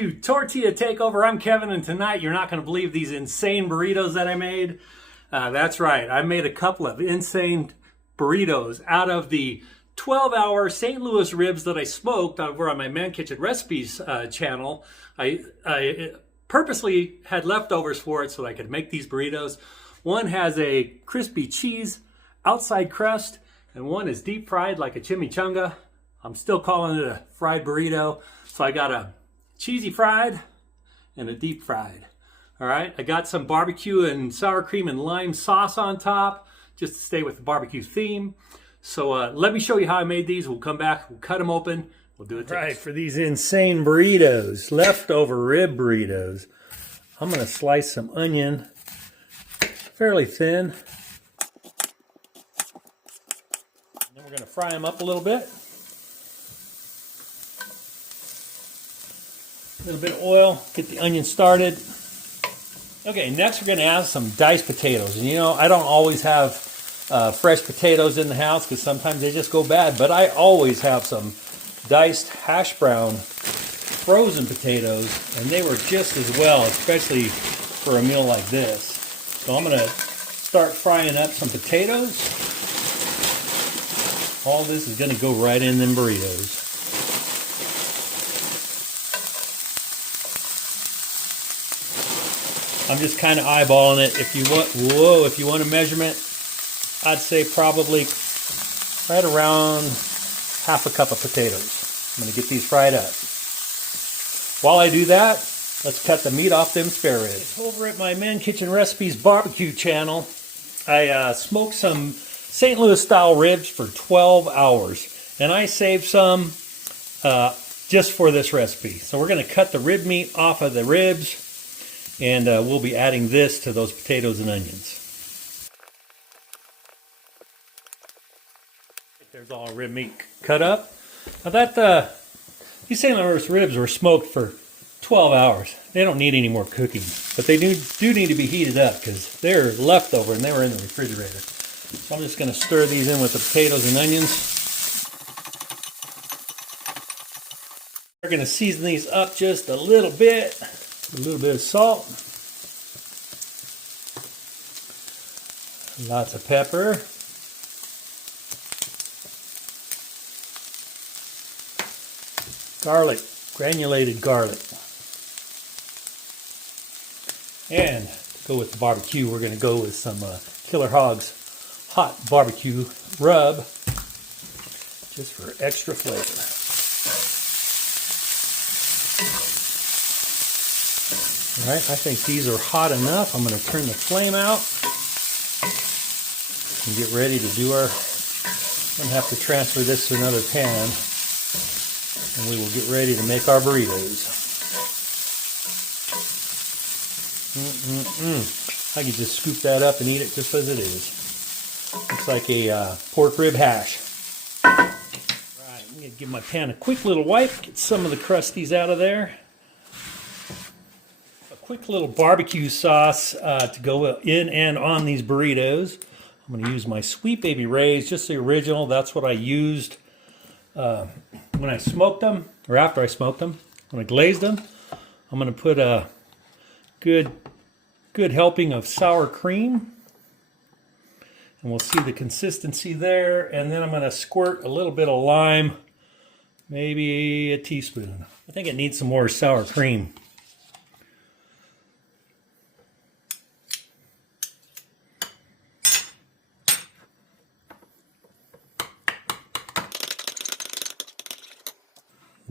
to Tortilla Takeover. I'm Kevin, and tonight you're not going to believe these insane burritos that I made. That's right, I made a couple of insane burritos out of the 12-hour St. Louis ribs that I smoked over on my Man Kitchen Recipes channel. I purposely had leftovers for it so I could make these burritos. One has a crispy cheese outside crust, and one is deep fried like a chimichanga. I'm still calling it a fried burrito. So I got a cheesy fried and a deep fried. All right, I got some barbecue and sour cream and lime sauce on top just to stay with the barbecue theme. So let me show you how I made these. We'll come back, we'll cut them open, we'll do it. Right, for these insane burritos, leftover rib burritos, I'm gonna slice some onion fairly thin. And then we're gonna fry them up a little bit. A little bit of oil, get the onion started. Okay, next we're going to add some diced potatoes. And you know, I don't always have fresh potatoes in the house because sometimes they just go bad, but I always have some diced hash brown frozen potatoes, and they were just as well, especially for a meal like this. So I'm going to start frying up some potatoes. All this is going to go right in them burritos. I'm just kind of eyeballing it. If you want, if you want a measurement, I'd say probably right around half a cup of potatoes. I'm going to get these fried up. While I do that, let's cut the meat off them spare ribs. Over at my Man Kitchen Recipes barbecue channel, I smoked some St. Louis style ribs for 12 hours, and I saved some just for this recipe. So we're going to cut the rib meat off of the ribs. And we'll be adding this to those potatoes and onions. There's all our rib meat cut up. Now that these St. Louis ribs were smoked for 12 hours. They don't need any more cooking, but they do need to be heated up because they're leftover and they were in the refrigerator. So I'm just going to stir these in with the potatoes and onions. We're going to season these up just a little bit. A little bit of salt, lots of pepper, garlic, granulated garlic, and to go with the barbecue, we're going to go with some Killer Hogs hot barbecue rub, just for extra flavor. All right, I think these are hot enough. I'm going to turn the flame out and get ready to do our... I'm going to have to transfer this to another pan, and we will get ready to make our burritos. I can just scoop that up and eat it just as it is. Looks like a pork rib hash. All right, I'm going to give my pan a quick little wipe, get some of the crusties out of there. Quick little barbecue sauce to go in and on these burritos. I'm going to use my Sweet Baby Ray's, just the original. That's what I used when I smoked them, or after I smoked them. When I glazed them, I'm going to put a good helping of sour cream. And we'll see the consistency there. And then I'm going to squirt a little bit of lime, maybe a teaspoon. I think it needs some more sour cream.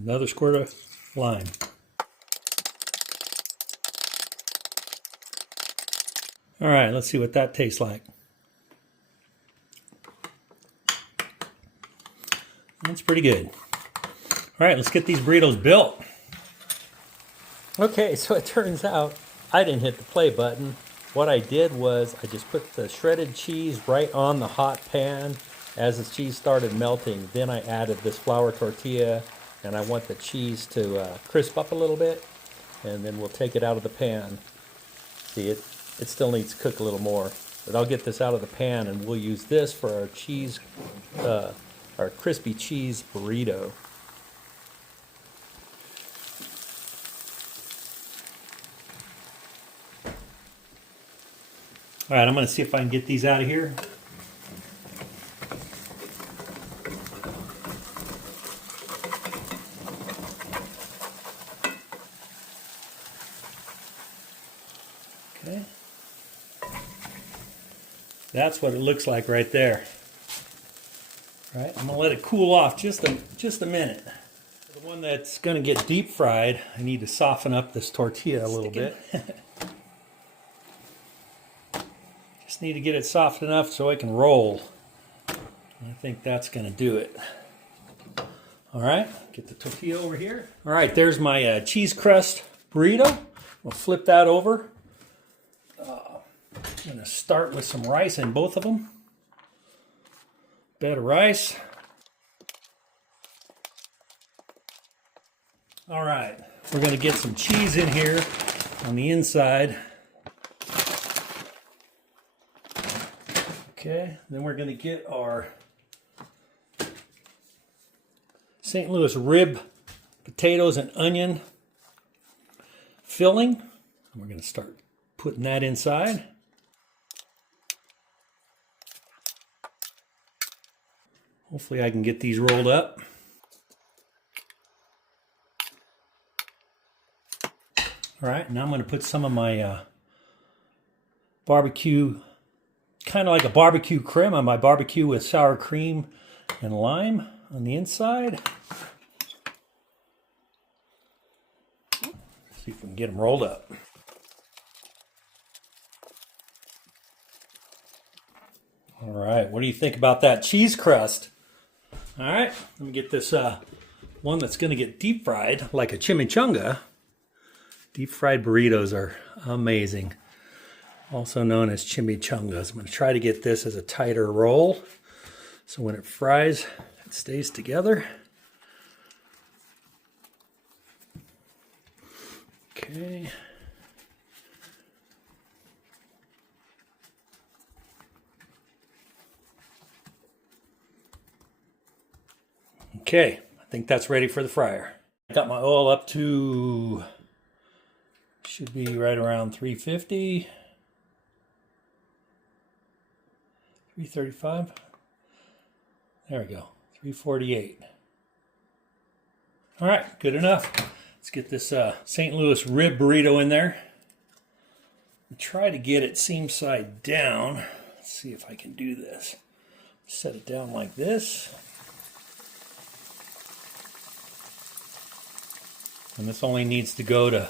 Another squirt of lime. All right, let's see what that tastes like. That's pretty good. All right, let's get these burritos built. Okay, so it turns out I didn't hit the play button. What I did was I just put the shredded cheese right on the hot pan as the cheese started melting. Then I added this flour tortilla, and I want the cheese to crisp up a little bit, and then we'll take it out of the pan. See, it still needs to cook a little more, but I'll get this out of the pan, and we'll use this for our cheese, our crispy cheese burrito. All right, I'm going to see if I can get these out of here. Okay. That's what it looks like right there. All right, I'm going to let it cool off just a minute. The one that's going to get deep fried, I need to soften up this tortilla a little bit. Just need to get it soft enough so it can roll. I think that's going to do it. All right, get the tortilla over here. All right, there's my cheese crust burrito. We'll flip that over. I'm going to start with some rice in both of them. Bed of rice. All right, we're going to get some cheese in here on the inside. Okay, then we're going to get our St. Louis rib potatoes and onion filling. And we're going to start putting that inside. Hopefully I can get these rolled up. All right, now I'm going to put some of my barbecue, kind of like a barbecue creme on my barbecue with sour cream and lime on the inside. See if we can get them rolled up. All right, what do you think about that cheese crust? All right, let me get this one that's going to get deep fried like a chimichanga. Deep fried burritos are amazing. Also known as chimichangas. I'm going to try to get this as a tighter roll so when it fries, it stays together. Okay. Okay, I think that's ready for the fryer. I got my oil up to, should be right around 350. 335. There we go. 348. All right, good enough. Let's get this St. Louis rib burrito in there. Try to get it seam side down. Let's see if I can do this. Set it down like this. And this only needs to go to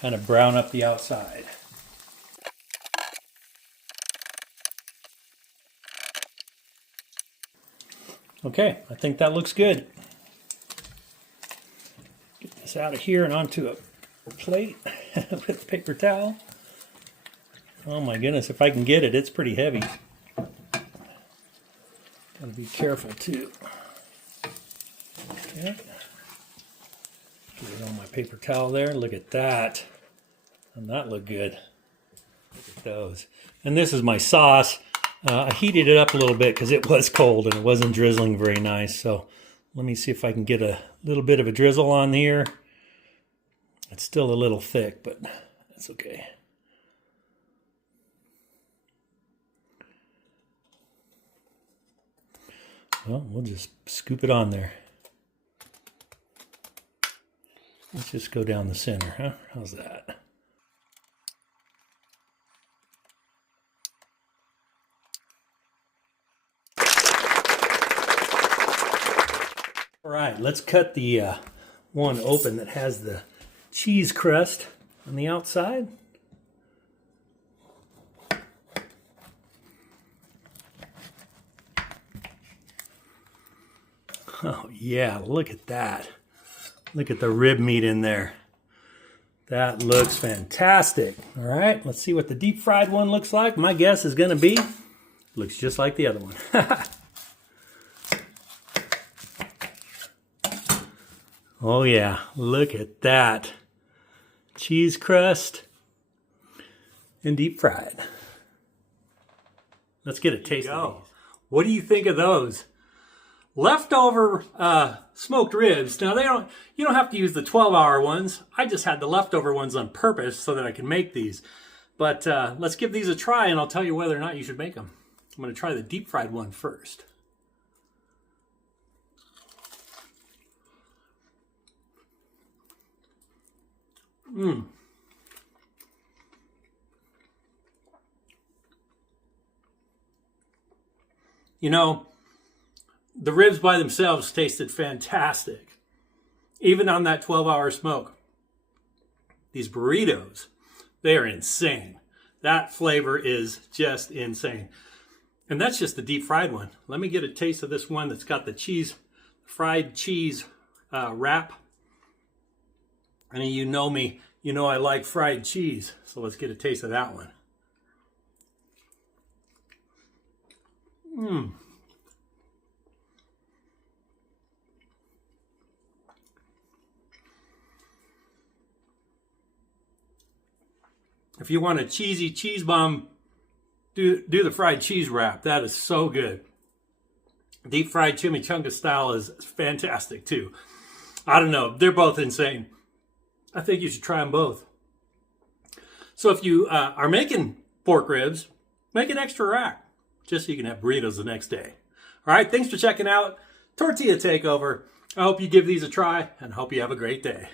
kind of brown up the outside. Okay, I think that looks good. Get this out of here and onto a plate with a paper towel. Oh my goodness, if I can get it, it's pretty heavy. Gotta be careful too. Okay. Get it on my paper towel there. Look at that. Doesn't that look good? Look at those. And this is my sauce. I heated it up a little bit because it was cold and it wasn't drizzling very nice. So let me see if I can get a little bit of a drizzle on here. It's still a little thick, but that's okay. Well, we'll just scoop it on there. Let's just go down the center, huh? How's that? All right, let's cut the one open that has the cheese crust on the outside. Oh yeah, look at that. Look at the rib meat in there. That looks fantastic. All right, let's see what the deep fried one looks like. My guess is gonna be, looks just like the other one. Oh yeah, look at that. Cheese crust and deep fried. Let's get a taste of these. What do you think of those? Leftover smoked ribs. Now you don't have to use the 12-hour ones. I just had the leftover ones on purpose so that I can make these. But let's give these a try, and I'll tell you whether or not you should make them. I'm going to try the deep fried one first. You know, the ribs by themselves tasted fantastic, even on that 12-hour smoke. These burritos, they are insane. That flavor is just insane. And that's just the deep fried one. Let me get a taste of this one that's got the cheese, fried cheese wrap. And you know me, you know I like fried cheese. So let's get a taste of that one. If you want a cheesy cheese bomb, do the fried cheese wrap. That is so good. Deep fried chimichanga-style is fantastic too. I don't know. They're both insane. I think you should try them both. So if you are making pork ribs, make an extra rack just so you can have burritos the next day. All right, thanks for checking out Tortilla Takeover. I hope you give these a try and hope you have a great day.